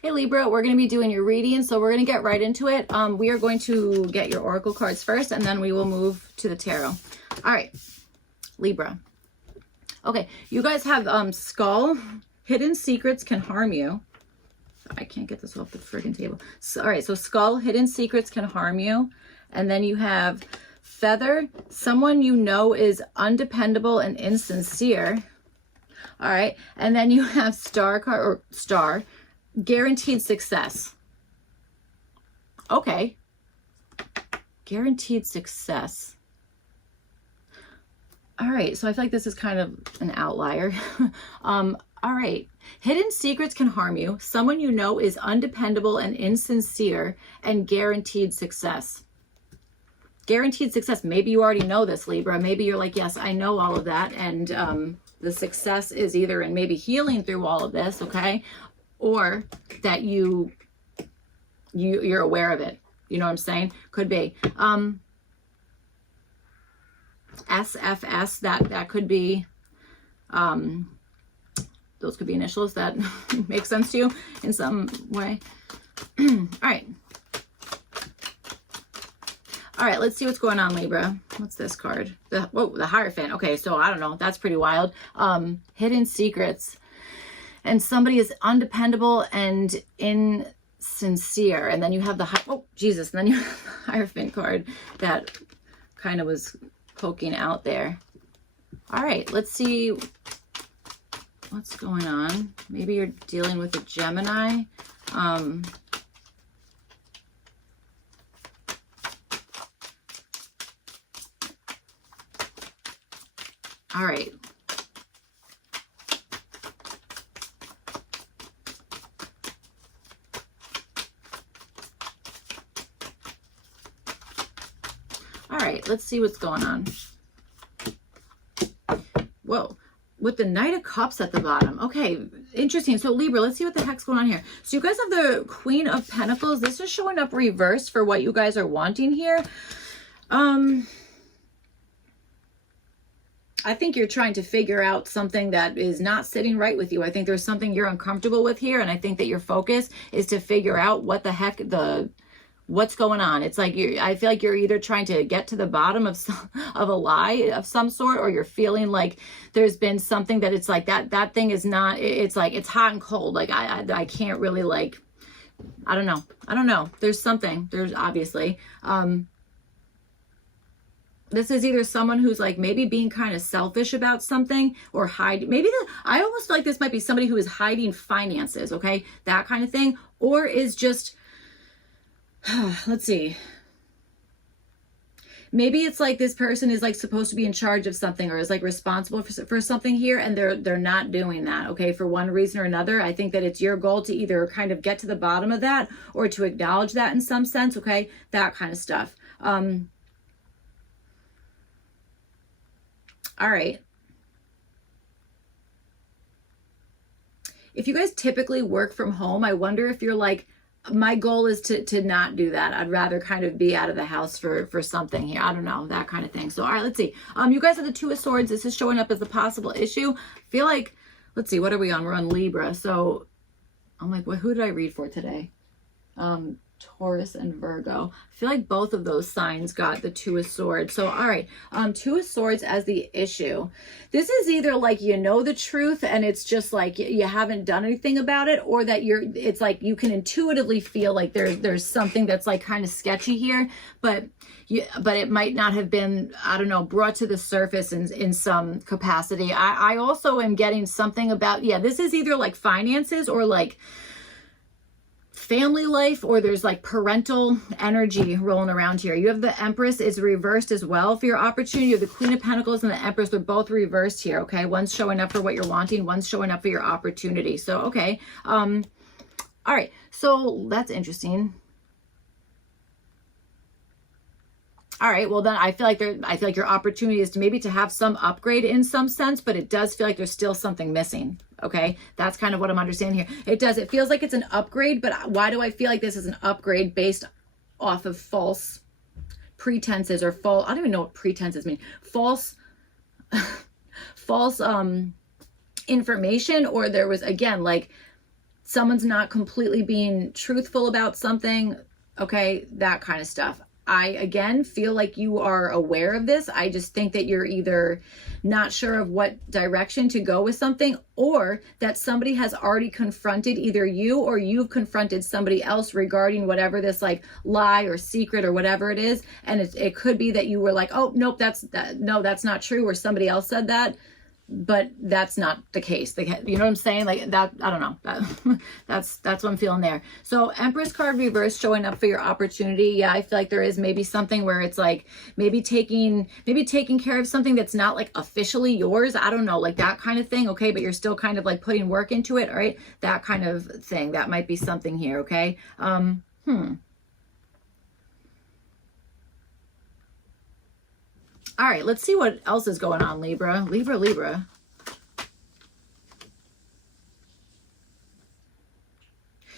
Hey Libra, we're going to be doing your reading, so we're going to get right into it. We are going to get your oracle cards first, and then we will move to the tarot. All right, Libra. Okay, you guys have skull. Hidden secrets can harm you. I can't get this off the friggin' table. So, all right, so skull, hidden secrets can harm you. And then you have feather. Someone you know is undependable and insincere. All right, and then you have star card or star. Guaranteed success. Okay. Guaranteed success. All right. So I feel like this is kind of an outlier. All right. Hidden secrets can harm you. Someone you know is undependable and insincere, and guaranteed success. Guaranteed success. Maybe you already know this, Libra. Maybe you're like, yes, I know all of that. And the success is either in maybe healing through all of this. Okay. Or that you're aware of it. You know what I'm saying? Could be. SFS, that could be, those could be initials that make sense to you in some way. All right. All right, let's see what's going on, Libra. What's this card? The Hierophant. Okay, so I don't know. That's pretty wild. Hidden secrets. And somebody is undependable and insincere. And then you have the, oh, Jesus. And then you have the Hierophant card that kind of was poking out there. All right, let's see what's going on. Maybe you're dealing with a Gemini. All right. All right, let's see what's going on. Whoa, with the Knight of Cups at the bottom. Okay, interesting. So Libra, let's see what the heck's going on here. So you guys have the Queen of Pentacles. This is showing up reversed for what you guys are wanting here. I think you're trying to figure out something that is not sitting right with you. I think there's something you're uncomfortable with here, and I think that your focus is to figure out what the heck what's going on. It's like I feel like you're either trying to get to the bottom of a lie of some sort, or you're feeling like there's been something that it's like that thing is not, it's like it's hot and cold. Like I can't really, like, I don't know. There's something. There's obviously this is either someone who's like maybe being kind of selfish about something, or hiding. Maybe I almost feel like this might be somebody who is hiding finances. Okay, that kind of thing, or is just let's see. Maybe it's like this person is like supposed to be in charge of something, or is like responsible for something here, and they're not doing that, okay, for one reason or another. I think that it's your goal to either kind of get to the bottom of that, or to acknowledge that in some sense, okay, that kind of stuff. All right. If you guys typically work from home, I wonder if you're like, my goal is to not do that. I'd rather kind of be out of the house for something here. I don't know, that kind of thing. So, all right, let's see. You guys have the Two of Swords. This is showing up as a possible issue. I feel like, let's see, what are we on? We're on Libra. So I'm like, well, who did I read for today? Taurus and Virgo. I feel like both of those signs got the Two of Swords. So, all right, Two of Swords as the issue. This is either like you know the truth and it's just like you haven't done anything about it, or that it's like you can intuitively feel like there's something that's like kind of sketchy here, but it might not have been, I don't know, brought to the surface in some capacity. I also am getting something about, this is either like finances or like family life, or there's like parental energy rolling around here. You have the Empress is reversed as well for your opportunity. You have the Queen of Pentacles and the Empress. They're both reversed here, okay? One's showing up for what you're wanting, one's showing up for your opportunity. So, okay. All right. So that's interesting. All right, well then I feel like your opportunity is to maybe to have some upgrade in some sense, but it does feel like there's still something missing. Okay, that's kind of what I'm understanding here. It feels like it's an upgrade, but why do I feel like this is an upgrade based off of false pretenses or false? I don't even know what pretenses mean. False information, or there was, again, like someone's not completely being truthful about something, okay, that kind of stuff. I, again, feel like you are aware of this. I just think that you're either not sure of what direction to go with something, or that somebody has already confronted either you or you've confronted somebody else regarding whatever this like lie or secret or whatever it is. And it could be that you were like, oh, nope, no, that's not true. Or somebody else said that. But that's not the case. You know what I'm saying? Like that, I don't know. That's what I'm feeling there. So Empress card reverse showing up for your opportunity. Yeah, I feel like there is maybe something where it's like maybe taking care of something that's not like officially yours. I don't know, like that kind of thing. Okay, but you're still kind of like putting work into it. All right, that kind of thing. That might be something here. Okay. All right, let's see what else is going on, Libra. Libra.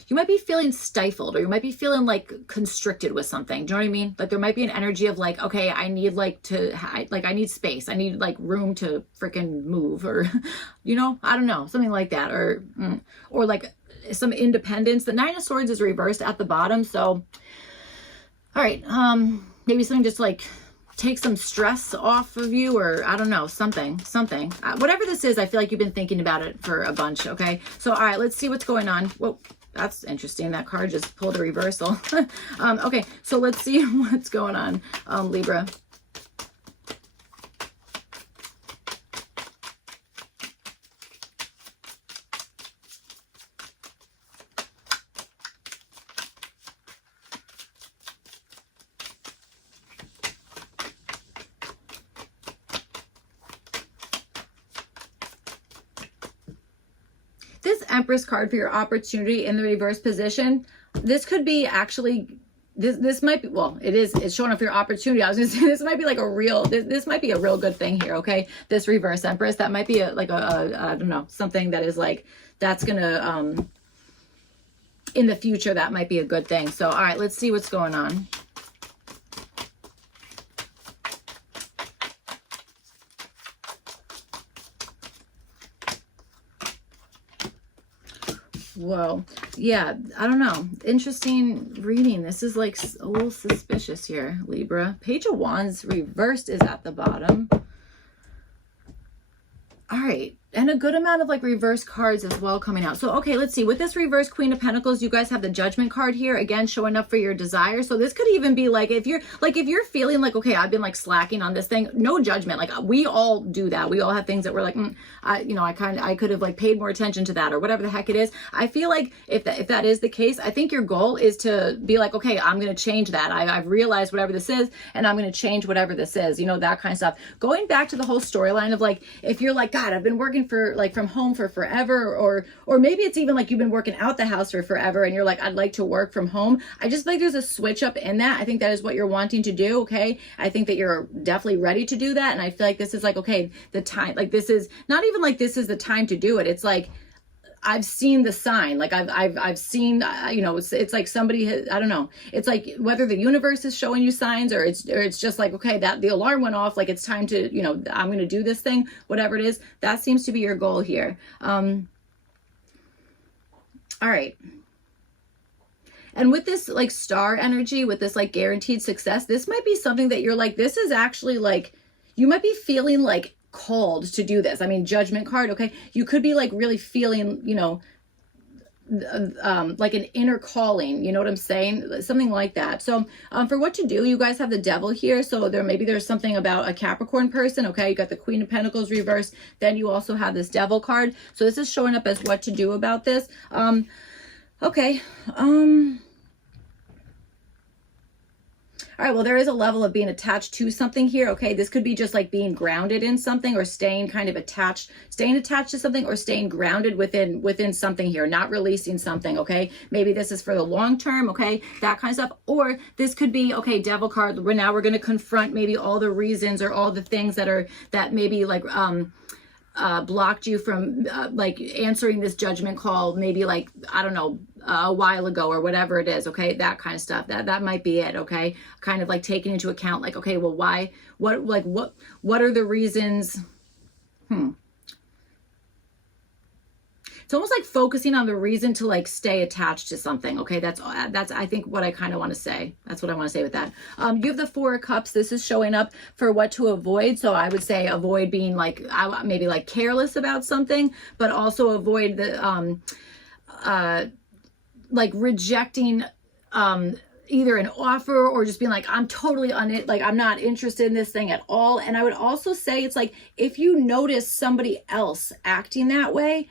You might be feeling stifled, or you might be feeling like constricted with something. Do you know what I mean? Like there might be an energy of like, okay, I need I need space. I need like room to freaking move, or, you know, I don't know, something like that. Or like some independence. The Nine of Swords is reversed at the bottom. So, all right, maybe something just like take some stress off of you, or I don't know, something. Whatever this is, I feel like you've been thinking about it for a bunch, okay? So, all right, let's see what's going on. Whoa, that's interesting. That card just pulled a reversal. Okay, so let's see what's going on, Libra. This Empress card for your opportunity in the reverse position, this could be actually, this might be, well, it's showing up for your opportunity. I was gonna say, this might be like a real, this might be a real good thing here, okay? This reverse Empress, that might be I don't know, something that is like, that's gonna, in the future, that might be a good thing. So, all right, let's see what's going on. Whoa. Yeah, I don't know. Interesting reading. This is like a little suspicious here, Libra. Page of Wands reversed is at the bottom. All right. And a good amount of like reverse cards as well coming out. So, okay, let's see. With this reverse Queen of Pentacles, you guys have the Judgment card here, again, showing up for your desire. So this could even be like, if you're feeling like, okay, I've been like slacking on this thing, no judgment. Like we all do that. We all have things that we're like, I could have like paid more attention to that, or whatever the heck it is. I feel like if that is the case, I think your goal is to be like, okay, I'm going to change that. I've realized whatever this is, and I'm going to change whatever this is, you know, that kind of stuff. Going back to the whole storyline of like, if you're like, God, I've been working for like from home for forever, or maybe it's even like you've been working out the house for forever and you're like, I'd like to work from home. I just feel like there's a switch up in that. I think that is what you're wanting to do. Okay. I think that you're definitely ready to do that. And I feel like this is like, okay, the time, like this is not even like this is the time to do it. It's like, I've seen the sign, like I've seen, you know, it's like somebody has, I don't know. It's like whether the universe is showing you signs, or it's just like, okay, that the alarm went off, like it's time to, you know, I'm going to do this thing, whatever it is. That seems to be your goal here. All right. And with this like star energy, with this like guaranteed success, this might be something that you're like, this is actually like, you might be feeling like called to do this. I mean, Judgment card, okay? You could be like really feeling, you know, like an inner calling, you know what I'm saying? Something like that. So for what to do, you guys have the Devil here. So there's something about a Capricorn person, okay? You got the Queen of Pentacles reversed. Then you also have this Devil card. So this is showing up as what to do about this. Okay. All right, well, there is a level of being attached to something here, okay? This could be just like being grounded in something, or staying kind of attached to something, or staying grounded within something here, not releasing something, okay? Maybe this is for the long term, okay? That kind of stuff. Or this could be, okay, Devil card, now we're going to confront maybe all the reasons or all the things that maybe like, blocked you from like answering this judgment call, maybe like, I don't know, a while ago, or whatever it is, okay? That kind of stuff. That might be it, okay? Kind of like taking into account, like, okay, well, why, what are the reasons? It's it's almost like focusing on the reason to like stay attached to something. Okay, that's I think what I kind of want to say. That's what I want to say with that. You have the Four of Cups. This is showing up for what to avoid. So I would say avoid being like maybe like careless about something, but also avoid the like rejecting either an offer or just being like, I'm totally like I'm not interested in this thing at all. And I would also say it's like, if you notice somebody else acting that way,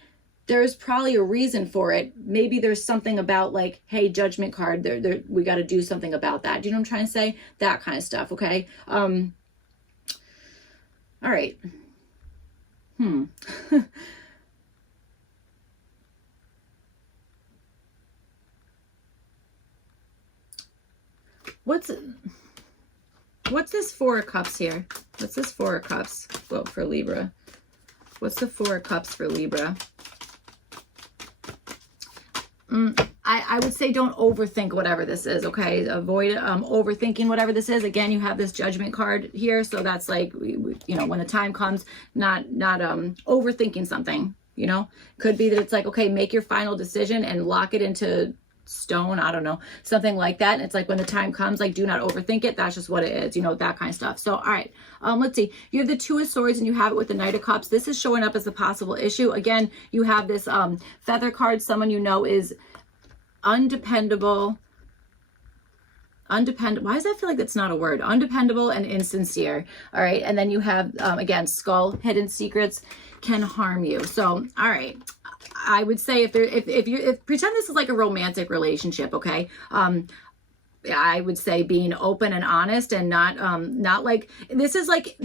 there's probably a reason for it. Maybe there's something about like, hey, judgment card, we got to do something about that. Do you know what I'm trying to say? That kind of stuff. Okay. All right. What's this Four of Cups here? What's this Four of Cups? Well, for Libra. What's the Four of Cups for Libra? I would say don't overthink whatever this is, okay? Avoid overthinking whatever this is. Again, you have this Judgment card here, so that's like, you know, when the time comes, not overthinking something, you know? Could be that it's like, okay, make your final decision and lock it into stone, I don't know, something like that. And it's like when the time comes, like do not overthink it. That's just what it is, you know, that kind of stuff. So all right, let's see, you have the Two of Swords and you have it with the Knight of Cups. This is showing up as a possible issue. Again, you have this Feather card. Someone you know is undependable. Why does that feel like that's not a word? Undependable and insincere. All right, and then you have again, Skull, hidden secrets can harm you. So all right, I would say if pretend this is like a romantic relationship, okay? I would say being open and honest and not like, this is like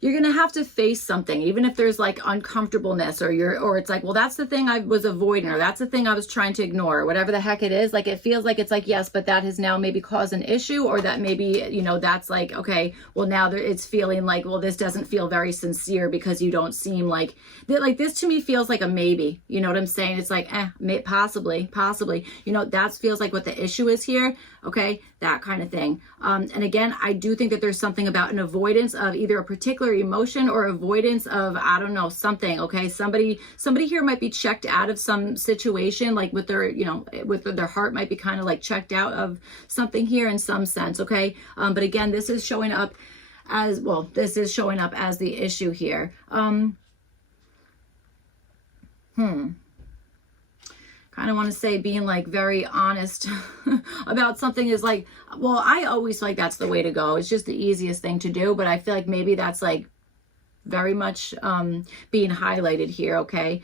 you're going to have to face something, even if there's like uncomfortableness or it's like, well, that's the thing I was avoiding, or that's the thing I was trying to ignore, or whatever the heck it is. Like, it feels like it's like, yes, but that has now maybe caused an issue, or that maybe, you know, that's like, okay, well, now it's feeling like, well, this doesn't feel very sincere because you don't seem like this to me feels like a maybe, you know what I'm saying? It's like, possibly, you know, that feels like what the issue is here. Okay. That kind of thing. And again, I do think that there's something about an avoidance of either a particular emotion or avoidance of, I don't know, something. Okay. Somebody here might be checked out of some situation, like with their, you know, with their heart might be kind of like checked out of something here in some sense. Okay. But again, this is showing up as, well, this is showing up as the issue here. Kind of want to say being like very honest about something is like, well, I always feel like that's the way to go. It's just the easiest thing to do, but I feel like maybe that's like very much being highlighted here. Okay.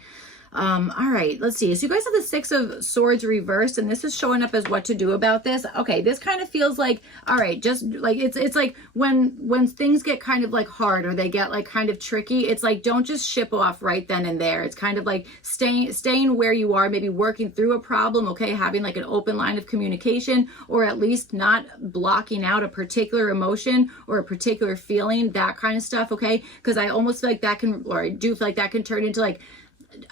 All right, let's see. So you guys have the Six of Swords reversed, and this is showing up as what to do about this. Okay, this kind of feels like, all right, just like it's like when things get kind of like hard or they get like kind of tricky, it's like, don't just ship off right then and there. It's kind of like staying where you are, maybe working through a problem, okay, having like an open line of communication, or at least not blocking out a particular emotion or a particular feeling, that kind of stuff, okay? Because I almost feel like that can, or I do feel like that can turn into like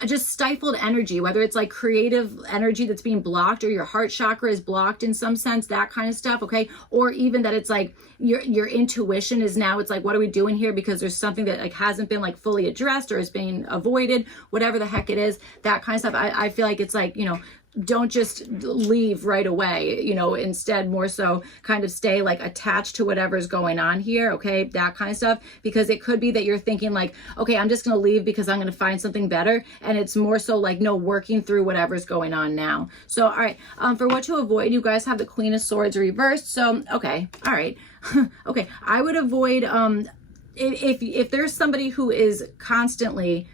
just stifled energy, whether it's like creative energy that's being blocked, or your heart chakra is blocked in some sense, that kind of stuff, okay? Or even that it's like your intuition is now, it's like, what are we doing here? Because there's something that like hasn't been like fully addressed or is being avoided, whatever the heck it is, that kind of stuff. I feel like it's like, you know, don't just leave right away, you know, instead more so kind of stay like attached to whatever's going on here, okay, that kind of stuff, because it could be that you're thinking like, okay, I'm just going to leave because I'm going to find something better, and it's more so like, no, working through whatever's going on now. So all right, for what to avoid, you guys have the Queen of Swords reversed. So okay, all right. Okay, I would avoid if there's somebody who is constantly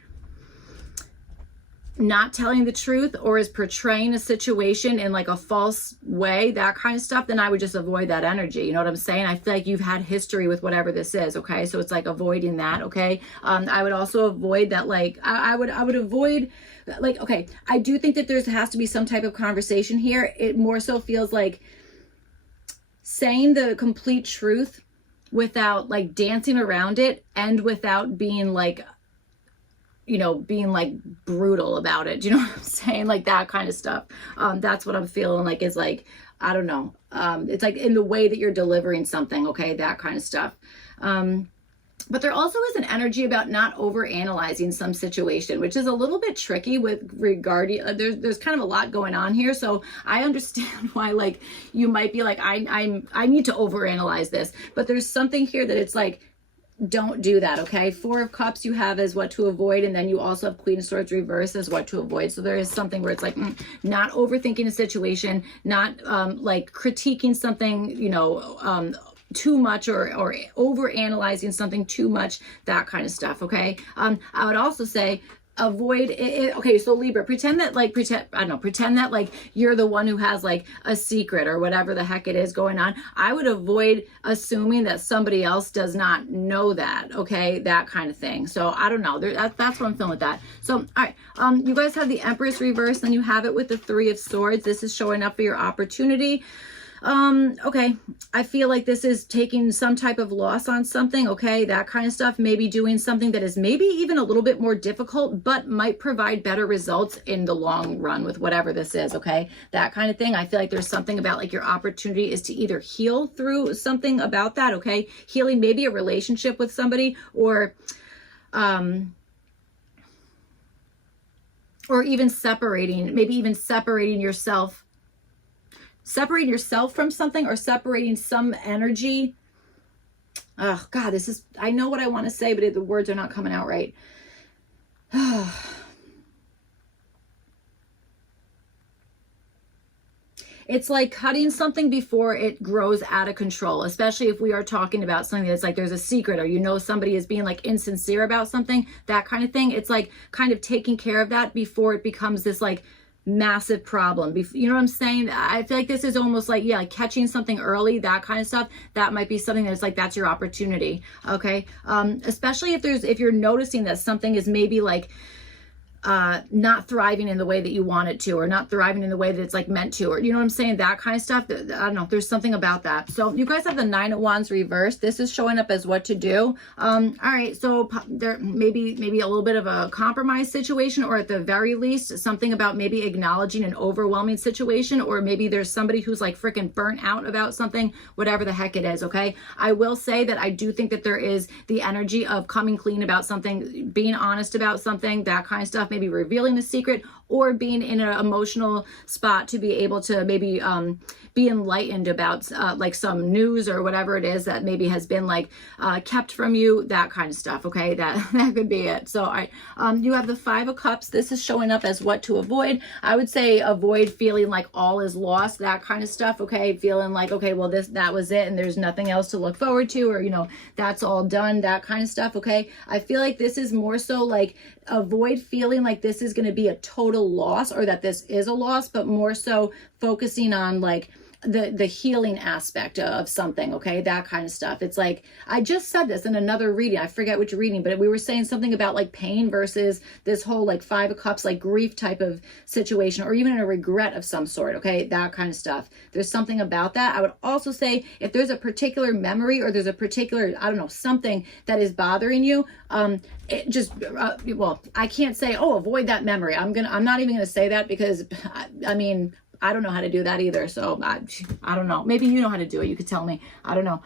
not telling the truth or is portraying a situation in like a false way, that kind of stuff, then I would just avoid that energy. You know what I'm saying? I feel like you've had history with whatever this is, okay? So it's like avoiding that, okay? I would also avoid that, like, I would avoid, like, okay, I do think that there has to be some type of conversation here. It more so feels like saying the complete truth without like dancing around it, and without being like, you know, being like brutal about it. Do you know what I'm saying? Like that kind of stuff. That's what I'm feeling like is like, I don't know. It's like in the way that you're delivering something. Okay. That kind of stuff. But there also is an energy about not overanalyzing some situation, which is a little bit tricky with regarding, there's kind of a lot going on here. So I understand why, like, you might be like, I need to overanalyze this, but there's something here that it's like, don't do that, okay? Four of Cups you have as what to avoid, and then you also have Queen of Swords reverse as what to avoid. So there is something where it's like not overthinking a situation, not like critiquing something, you know, too much, or over analyzing something too much, that kind of stuff. Okay. I would also say avoid it. Okay, so Libra, pretend that like you're the one who has like a secret or whatever the heck it is going on. I would avoid assuming that somebody else does not know that. Okay, that kind of thing. So I don't know. That's what I'm feeling with that. So all right, you guys have the Empress reverse, and you have it with the Three of Swords. This is showing up for your opportunity. Okay, I feel like this is taking some type of loss on something, okay, that kind of stuff, maybe doing something that is maybe even a little bit more difficult, but might provide better results in the long run with whatever this is, okay, that kind of thing. I feel like there's something about like your opportunity is to either heal through something about that, okay, healing maybe a relationship with somebody, or even separating yourself from something, or separating some energy. Oh God, I know what I want to say, but the words are not coming out right. It's like cutting something before it grows out of control, especially if we are talking about something that's like there's a secret, or you know somebody is being like insincere about something, that kind of thing. It's like kind of taking care of that before it becomes this like massive problem. You know what I'm saying? I feel like this is almost like, yeah, like catching something early, that kind of stuff. That might be something that's like, that's your opportunity. Okay. Especially if you're noticing that something is maybe like, not thriving in the way that you want it to, or not thriving in the way that it's like meant to, or you know what I'm saying, that kind of stuff. I don't know, there's something about that. So you guys have the Nine of Wands reversed. This is showing up as what to do. All right, so there maybe a little bit of a compromise situation, or at the very least something about maybe acknowledging an overwhelming situation, or maybe there's somebody who's like freaking burnt out about something, whatever the heck it is. Okay, I will say that I do think that there is the energy of coming clean about something, being honest about something, that kind of stuff, maybe revealing a secret, or being in an emotional spot to be able to maybe be enlightened about like some news or whatever it is that maybe has been like kept from you, that kind of stuff. Okay, that could be it. So you have the Five of Cups. This is showing up as what to avoid. I would say avoid feeling like all is lost, that kind of stuff. Okay, feeling like, okay, well that was it and there's nothing else to look forward to, or you know, that's all done, that kind of stuff. Okay, I feel like this is more so like avoid feeling like this is going to be a total loss, or that this is a loss, but more so focusing on like the healing aspect of something. Okay, that kind of stuff. It's like, I just said this in another reading, I forget which reading, but we were saying something about like pain versus this whole like Five of Cups, like grief type of situation, or even a regret of some sort. Okay, that kind of stuff. There's something about that. I would also say if there's a particular memory, or there's a particular, I don't know, something that is bothering you, it just well, I can't say, oh, avoid that memory. I'm not even gonna say that, because I mean, I don't know how to do that either. So I don't know. Maybe you know how to do it. You could tell me. I don't know.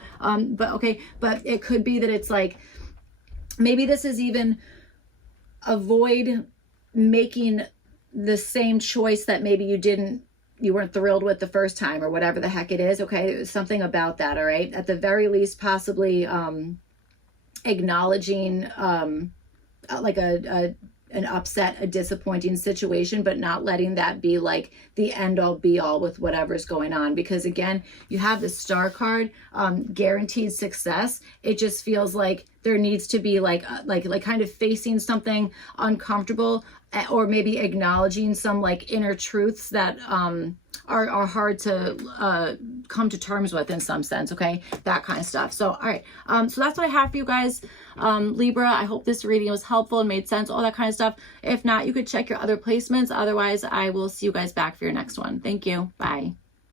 But okay. But it could be that it's like, maybe this is even avoid making the same choice that maybe you weren't thrilled with the first time, or whatever the heck it is. Okay. Something about that. All right. At the very least, possibly acknowledging like an upset, a disappointing situation, but not letting that be like the end all be all with whatever's going on. Because again, you have the Star card, guaranteed success. It just feels like there needs to be like kind of facing something uncomfortable, or maybe acknowledging some like inner truths that are hard to come to terms with in some sense. Okay, that kind of stuff. So all right, so that's what I have for you guys, Libra. I hope this reading was helpful and made sense, all that kind of stuff. If not, you could check your other placements. Otherwise, I will see you guys back for your next one. Thank you. Bye.